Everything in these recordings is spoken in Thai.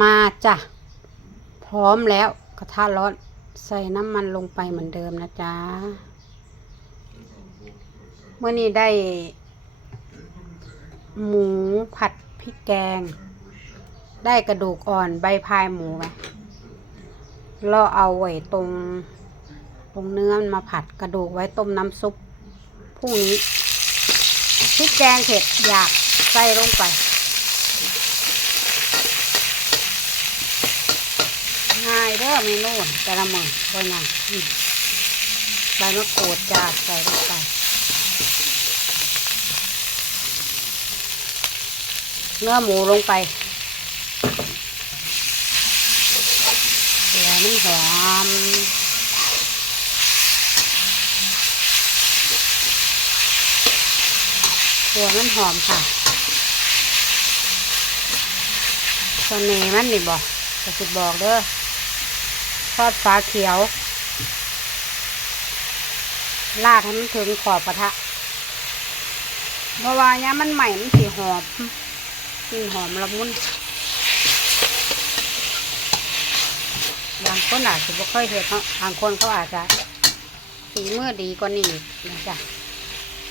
มาจ้ะ พร้อมแล้วกระทะร้อน ใส่น้ำมันลงไปเหมือนเดิมนะจ๊ะเมื่อนี้ได้ หมูผัดพริกแกง ได้กระดูกอ่อนใบพายหมูไว้เราเอาไว้ตรง ตรงเนื้อมันมาผัดกระดูกไว้ต้มน้ำซุปพรุ่งนี้พริกแกงเผ็ดอยากใส่ลงไป ง่ายเด้อเมนูแต่ละมือบ่ง่ายอืมใบมะกรูดจ้าใส่ลงไปเนื้อหมูลงไปเดี๋ยวมันหอมตัวมันหอมค่ะเสน่ห์มันนี่บอกจะสิบอกเด้อ ทอดฟ้าเขียว ลาดให้มันถึงขอบกระทะเพราะว่าเนี้ยมันใหม่มันสีหอมกลิ่นหอมละมุนบางคนอาจจะไม่ค่อยเห็นเนาะบางคนเขาอาจจะสีมือดีกว่านี้นะจ๊ะ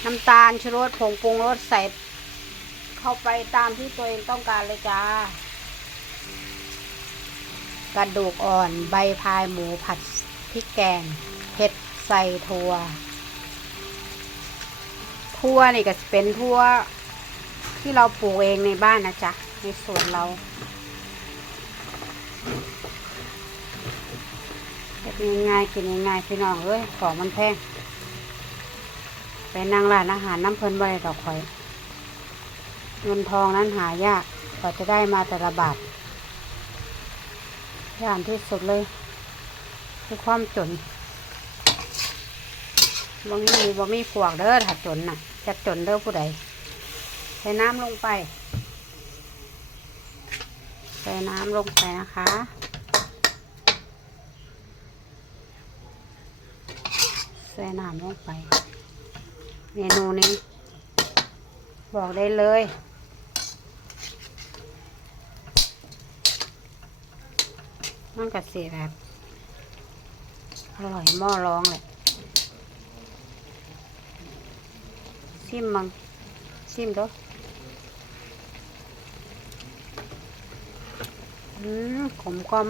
น้ำตาลชูรสผงปรุงรสใส่เข้าไปตามที่ตัวเองต้องการเลยจ้า กระดูกอ่อนใบพายหมูผัดพริกแกงเผ็ดใส่ถั่วทั่วนี่ก็จะเป็นทั่วที่เราปลูกเองในบ้านนะจ๊ะ ในสวนเราเฮ็ดง่ายๆกินง่ายๆพี่น้องเอ้ยของมันแพงไปนั่งร้านอาหารน้ำเพลินบ่ได้ดอกข่อย เงินทองนั้นหายากกว่าจะได้มาแต่ละบาท ย่านที่สุดเลยคือความจนบ่มีบ่มีพวกเด้อถ้าจนน่ะจะจนเด้อผู้ใดใส่น้ำลงไป ใส่น้ำลงไปนะคะใส่น้ำลงไป เมนูนี้ บอกได้เลย มันกระสีแบบ อร่อยหม้อร้องเลยซิมมังซิมดูอืมขมกลอม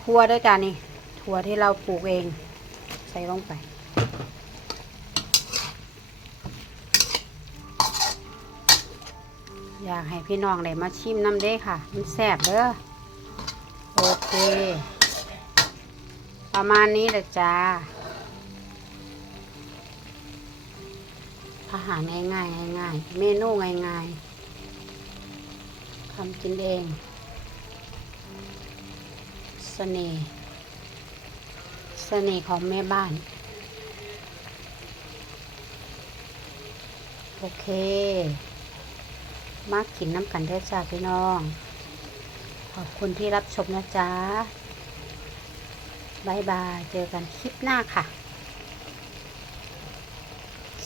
ถั่วด้วยจ้านี่ถั่วที่เราปลูกเอง ใส่ลงไปอยากให้พี่น้องได้มาชิมน้ำเด้ค่ะ มันแซ่บเด้อ โอเค ประมาณนี้แหละจ้า อาหารง่ายๆง่ายๆเมนูง่ายๆทำกินเองเสน่ห์เสน่ห์ของแม่บ้าน โอเค มากินน้ำกันเด้จ้าพี่น้อง ขอบคุณที่รับชมนะจ๊ะบายบาย เจอกันคลิปหน้าค่ะ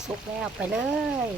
สุกแล้วไปเลย